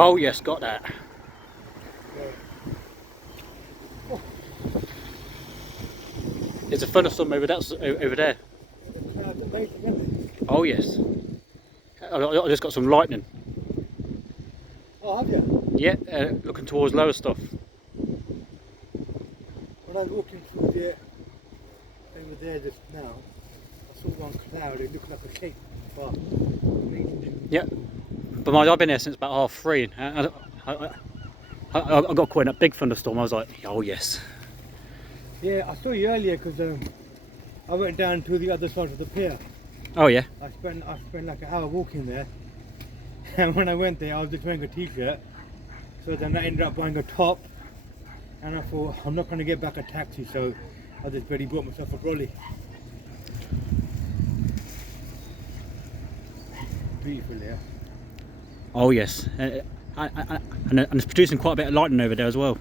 Oh yes, got that. Oh. There's a thunderstorm over there. The clouds are amazing, aren't they? Oh yes. I just got some lightning. Oh, have you? Yeah, looking towards lower stuff. When I was walking through there, over there just now, I saw one cloud, it looked like a shape. Wow. Amazing. Yeah, but I've been here since about 3:30. And I got caught in that big thunderstorm. I was like, oh yes. Yeah, I saw you earlier because I went down to the other side of the pier. Oh yeah. I spent like an hour walking there, and when I went there I was just wearing a t-shirt, so then I ended up buying a top, and I thought I'm not going to get back a taxi, so I just barely bought myself a trolley. Beautiful there. Oh yes. And it's producing quite a bit of lightning over there as well.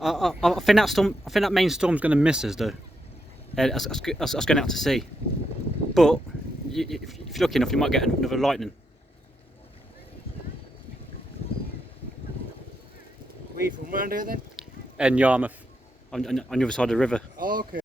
I think that main storm's going to miss us though. That's going out to sea. But if you're lucky enough, you might get another lightning. Where you from, around here then? And Yarmouth, on the other side of the river. Oh, okay.